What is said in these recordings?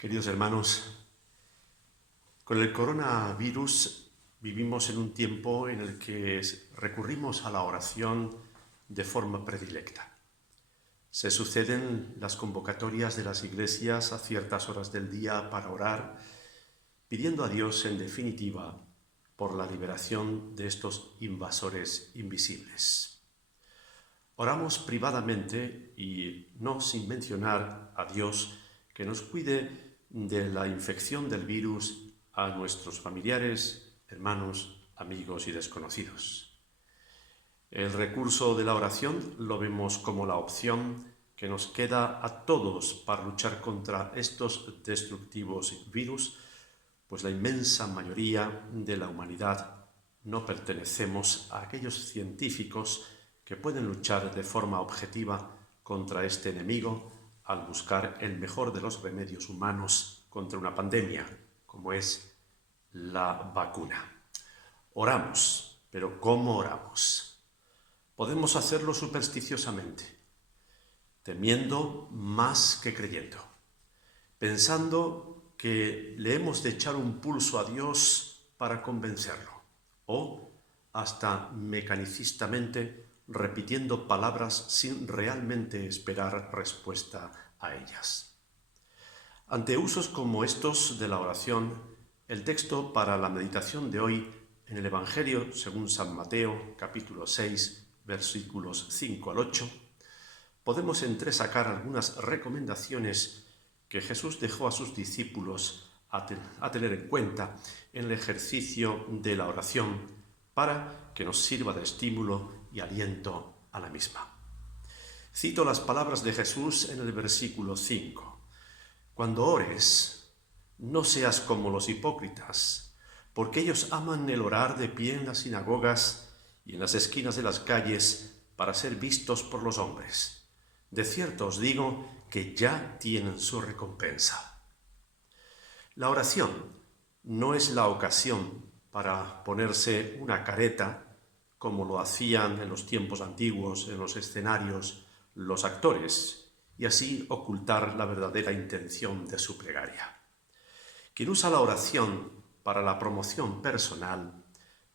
Queridos hermanos, con el coronavirus vivimos en un tiempo en el que recurrimos a la oración de forma predilecta. Se suceden las convocatorias de las iglesias a ciertas horas del día para orar, pidiendo a Dios, en definitiva, por la liberación de estos invasores invisibles. Oramos privadamente y no sin mencionar a Dios que nos cuide de la infección del virus a nuestros familiares, hermanos, amigos y desconocidos. El recurso de la oración lo vemos como la opción que nos queda a todos para luchar contra estos destructivos virus, pues la inmensa mayoría de la humanidad no pertenecemos a aquellos científicos que pueden luchar de forma objetiva contra este enemigo al buscar el mejor de los remedios humanos contra una pandemia, como es la vacuna. Oramos, pero ¿cómo oramos? Podemos hacerlo supersticiosamente, temiendo más que creyendo, pensando que le hemos de echar un pulso a Dios para convencerlo, o hasta mecanicistamente repitiendo palabras sin realmente esperar respuesta a ellas. Ante usos como estos de la oración, el texto para la meditación de hoy en el Evangelio según San Mateo, capítulo 6, versículos 5 al 8, podemos entresacar algunas recomendaciones que Jesús dejó a sus discípulos a tener en cuenta en el ejercicio de la oración para que nos sirva de estímulo y aliento a la misma. Cito las palabras de Jesús en el versículo 5. Cuando ores, no seas como los hipócritas, porque ellos aman el orar de pie en las sinagogas y en las esquinas de las calles para ser vistos por los hombres. De cierto os digo que ya tienen su recompensa. La oración no es la ocasión para ponerse una careta, como lo hacían en los tiempos antiguos en los escenarios los actores, y así ocultar la verdadera intención de su plegaria. Quien usa la oración para la promoción personal,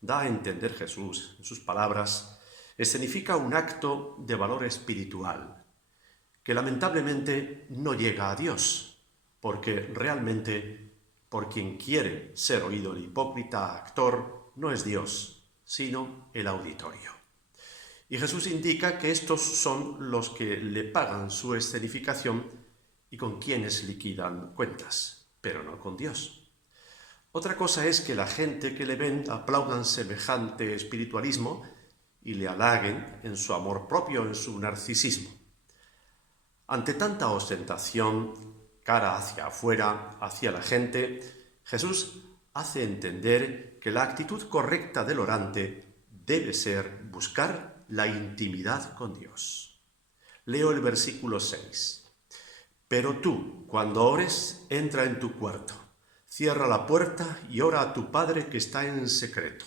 da a entender Jesús en sus palabras, escenifica un acto de valor espiritual, que lamentablemente no llega a Dios, porque realmente por quien quiere ser oído el hipócrita actor no es Dios, sino el auditorio. Y Jesús indica que estos son los que le pagan su escenificación y con quienes liquidan cuentas, pero no con Dios. Otra cosa es que la gente que le ven aplaudan semejante espiritualismo y le halaguen en su amor propio, en su narcisismo. Ante tanta ostentación, cara hacia afuera, hacia la gente, Jesús hace entender que la actitud correcta del orante debe ser buscar la intimidad con Dios. Leo el versículo 6. Pero tú, cuando ores, entra en tu cuarto, cierra la puerta y ora a tu Padre que está en secreto.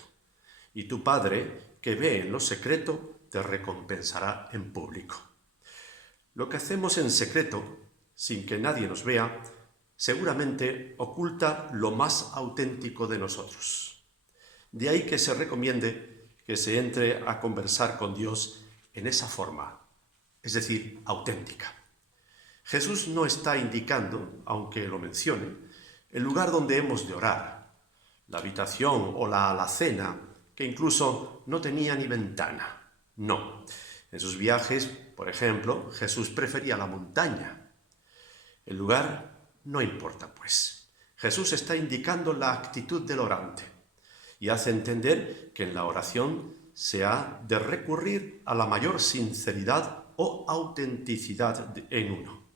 Y tu Padre, que ve en lo secreto, te recompensará en público. Lo que hacemos en secreto, sin que nadie nos vea, seguramente oculta lo más auténtico de nosotros. De ahí que se recomiende que se entre a conversar con Dios en esa forma, es decir, auténtica. Jesús no está indicando, aunque lo mencione, el lugar donde hemos de orar, la habitación o la alacena, que incluso no tenía ni ventana. No. En sus viajes, por ejemplo, Jesús prefería la montaña. El lugar no importa, pues. Jesús está indicando la actitud del orante y hace entender que en la oración se ha de recurrir a la mayor sinceridad o autenticidad en uno.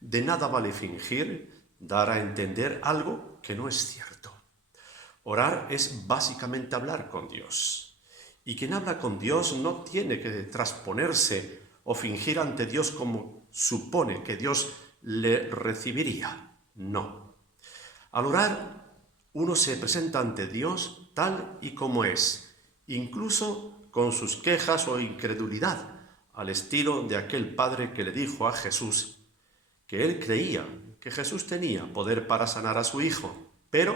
De nada vale fingir, dar a entender algo que no es cierto. Orar es básicamente hablar con Dios. Y quien habla con Dios no tiene que trasponerse o fingir ante Dios como supone que Dios le recibiría. No. Al orar, uno se presenta ante Dios tal y como es, incluso con sus quejas o incredulidad, al estilo de aquel padre que le dijo a Jesús que él creía que Jesús tenía poder para sanar a su hijo, pero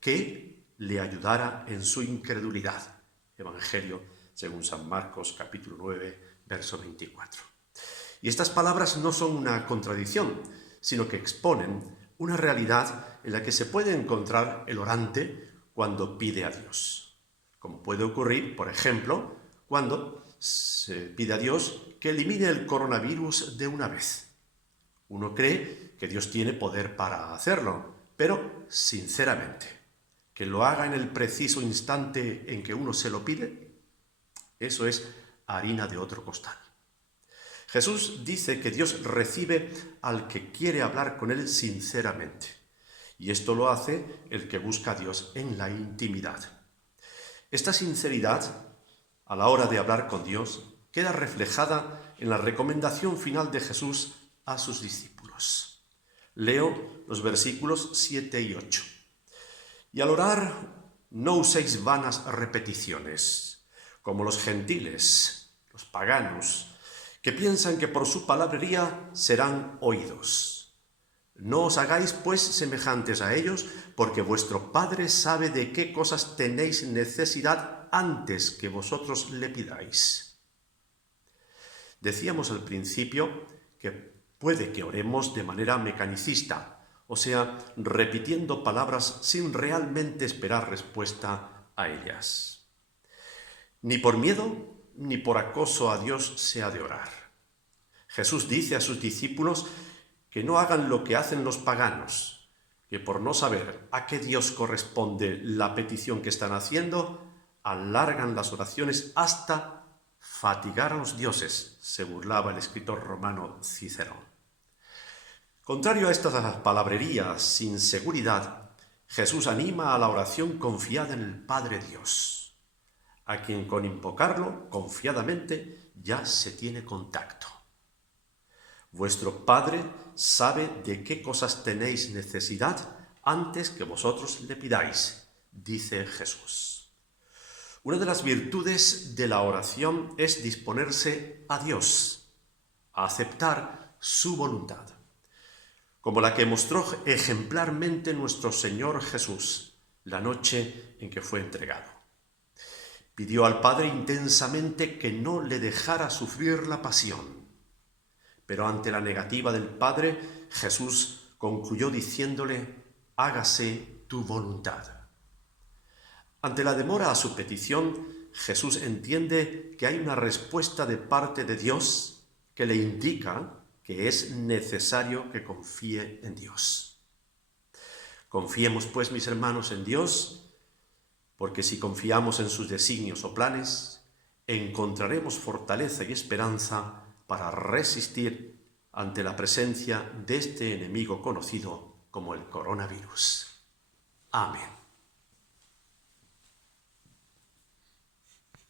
que le ayudara en su incredulidad. Evangelio según San Marcos, capítulo 9, verso 24. Y estas palabras no son una contradicción, sino que exponen una realidad en la que se puede encontrar el orante cuando pide a Dios. Como puede ocurrir, por ejemplo, cuando se pide a Dios que elimine el coronavirus de una vez. Uno cree que Dios tiene poder para hacerlo, pero sinceramente, que lo haga en el preciso instante en que uno se lo pide, eso es harina de otro costal. Jesús dice que Dios recibe al que quiere hablar con él sinceramente, y esto lo hace el que busca a Dios en la intimidad. Esta sinceridad, a la hora de hablar con Dios, queda reflejada en la recomendación final de Jesús a sus discípulos. Leo los versículos 7 y 8. Y al orar, no uséis vanas repeticiones, como los gentiles, los paganos, que piensan que por su palabrería serán oídos. No os hagáis, pues, semejantes a ellos, porque vuestro Padre sabe de qué cosas tenéis necesidad antes que vosotros le pidáis. Decíamos al principio que puede que oremos de manera mecanicista, o sea, repitiendo palabras sin realmente esperar respuesta a ellas. Ni por miedo ni por acoso a Dios se ha de orar. Jesús dice a sus discípulos que no hagan lo que hacen los paganos, que por no saber a qué Dios corresponde la petición que están haciendo, alargan las oraciones hasta fatigar a los dioses, se burlaba el escritor romano Cicerón. Contrario a estas palabrerías sin seguridad, Jesús anima a la oración confiada en el Padre Dios, a quien con invocarlo confiadamente ya se tiene contacto. Vuestro Padre sabe de qué cosas tenéis necesidad antes que vosotros le pidáis, dice Jesús. Una de las virtudes de la oración es disponerse a Dios, a aceptar su voluntad, como la que mostró ejemplarmente nuestro Señor Jesús la noche en que fue entregado. Pidió al Padre intensamente que no le dejara sufrir la pasión, pero ante la negativa del Padre, Jesús concluyó diciéndole: hágase tu voluntad. Ante la demora a su petición, Jesús entiende que hay una respuesta de parte de Dios que le indica que es necesario que confíe en Dios. Confiemos, pues, mis hermanos, en Dios, porque si confiamos en sus designios o planes, encontraremos fortaleza y esperanza para resistir ante la presencia de este enemigo conocido como el coronavirus. Amén.